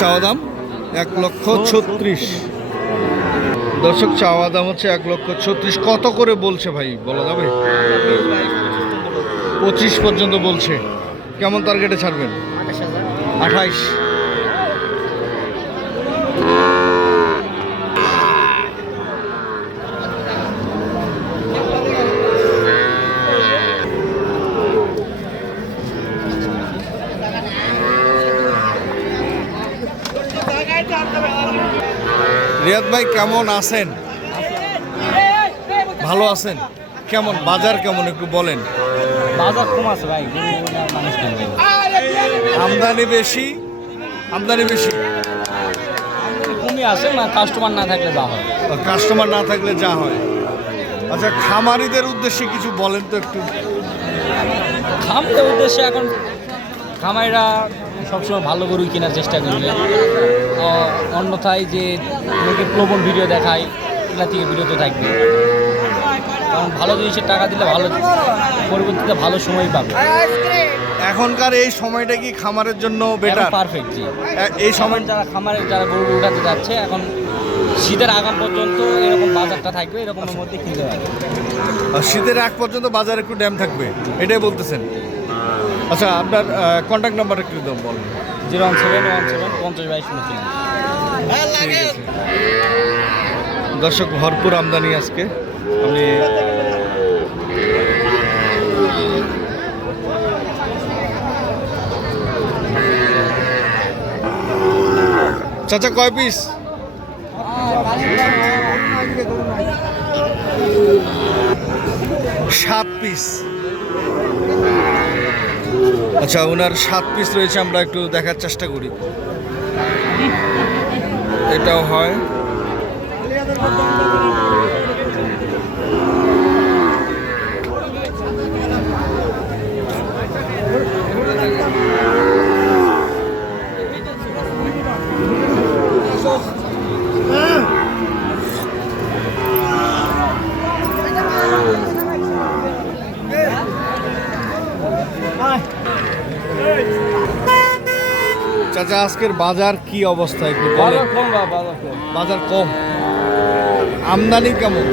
চাওয়া দাম 1,36,000। দর্শক, চাওয়া দাম হচ্ছে 1,36,000। কত করে বলছে ভাই, বলা যাবে? 25 পর্যন্ত বলছে। কেমন টার্গেটে ছাড়বেন? 28। রিয়াদ ভাই কেমন আছেন? ভালো আছেন? কেমন বাজার কেমন একটু বলেন। বাজার কম আছে ভাই, আমদানি বেশি। আমদানি বেশি কমই আছে না, কাস্টমার না থাকলে যা হয়। কাস্টমার না থাকলে যা হয়। আচ্ছা, খামারিদের উদ্দেশ্যে কিছু বলেন তো একটু। খামারের উদ্দেশ্যে এখন খামারিরা সবসময় ভালো গরুই কেনার চেষ্টা করবে। অন্যথায় যে অনেকে প্রবণ ভিডিও দেখায়, এগুলা থেকে বিরত থাকবে। কারণ ভালো জিনিসের টাকা দিলে ভালো, পরবর্তীতে ভালো সময় পাবে। এখনকার এই সময়টা কি খামারের জন্য বেটার? পারফেক্ট জি। এই সময় যারা গরু উঠাতে যাচ্ছে, এখন শীতের আগাম পর্যন্ত এরকম বাজারটা থাকবে, এরকমের মধ্যে কিনতে পারবে। শীতের আগ পর্যন্ত বাজার একটু ড্যাম থাকবে, এটাই বলতেছেন? আচ্ছা, আপনার কন্ট্যাক্ট নাম্বার একটু বলুন। 01717 5022 দর্শক, ভরপুর আমদানি আজকে। আমি চাচা কয় পিস? 7 পিস। আচ্ছা, ওনার 7 পিস রয়েছে, আমরা একটু দেখার চেষ্টা করি। এটাও হয়। চাচা, আজকের বাজার কি অবস্থা একটু বলেন। বাজার কম। আমদানি কেমন?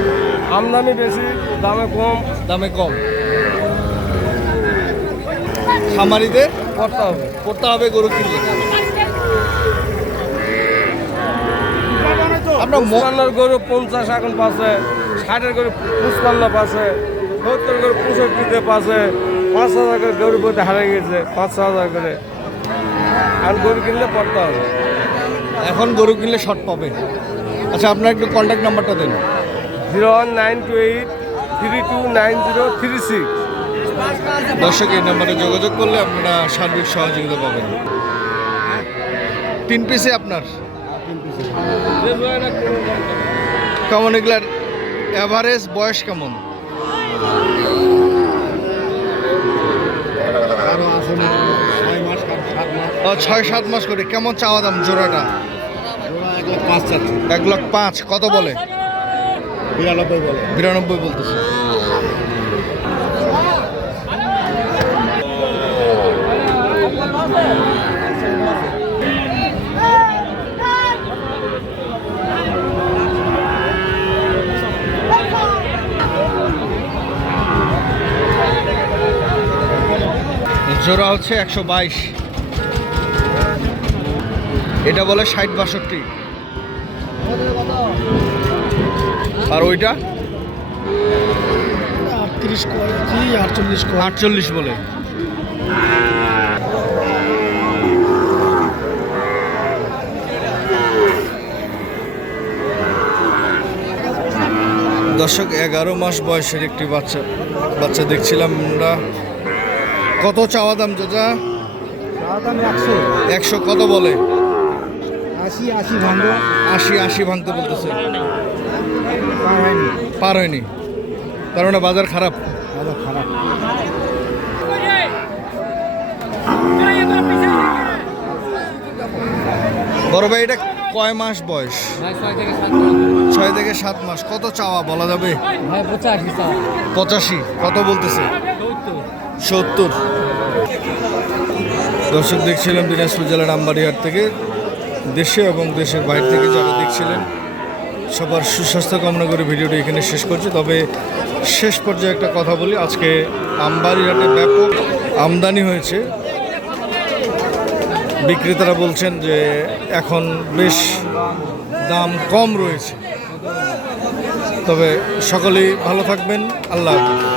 আমদানি বেশি, দামে কম। দামে কম। খামারিদের করতে হবে গরু কিনলে। আপনার মোহান্নর গরু 50 এখন পাচ্ছে, 60-এর গরু 55 পাচ্ছে, 70 গরু 65-তে পাচ্ছে, 5,000 করে গরু বইতে হারিয়ে গেছে, 5,000 করে। আর গরু কিনলে পড়তে হবে। এখন গরু কিনলে শর্ট পাবে। আচ্ছা, আপনার একটু কন্ট্যাক্ট নাম্বারটা দেন। 01928 329036। দর্শক, এই নাম্বারে যোগাযোগ করলে আপনারা সার্বিক সহযোগিতা পাবেন। 3 পিসে আপনার কেমন? এগুলার অ্যাভারেজ বয়স কেমন? 6-7 মাস করে। কেমন চাওয়া দাম জোড়াটা? 1,05,000। কত বলে? 92 বলতেছে। জোড়া হচ্ছে 122। এটা বলে 60-62। আর ওইটা 48 বলে। দর্শক, 11 মাস বয়সের একটি বাচ্চা দেখছিলাম আমরা। কত চাওয়া দাম চাচা? 100। কত বলে? 80 ভাঙতে বলতেছে। পার হয়নি, তার মানে বাজার খারাপ। বড় ভাই এটা কয় মাস বয়স? 6 থেকে 7 মাস। কত চাওয়া বলা যাবে? 85। কত বলতেছে? 70। দর্শক দেখছিলেন দিনাজপুর জেলার আমবাড়িহাট থেকে, দেশে এবং দেশের বাইরে থেকে যারা দেখছিলেন সবার সুস্বাস্থ্য কামনা করে ভিডিওটি এখানে শেষ করছি। তবে শেষ পর্যায়ে একটা কথা বলি, আজকে আমবাড়িহাটে ব্যাপক আমদানি হয়েছে। বিক্রেতারা বলছেন যে এখন বেশ দাম কম রয়েছে। তবে সকলেই ভালো থাকবেন। আল্লাহ হাফেজ।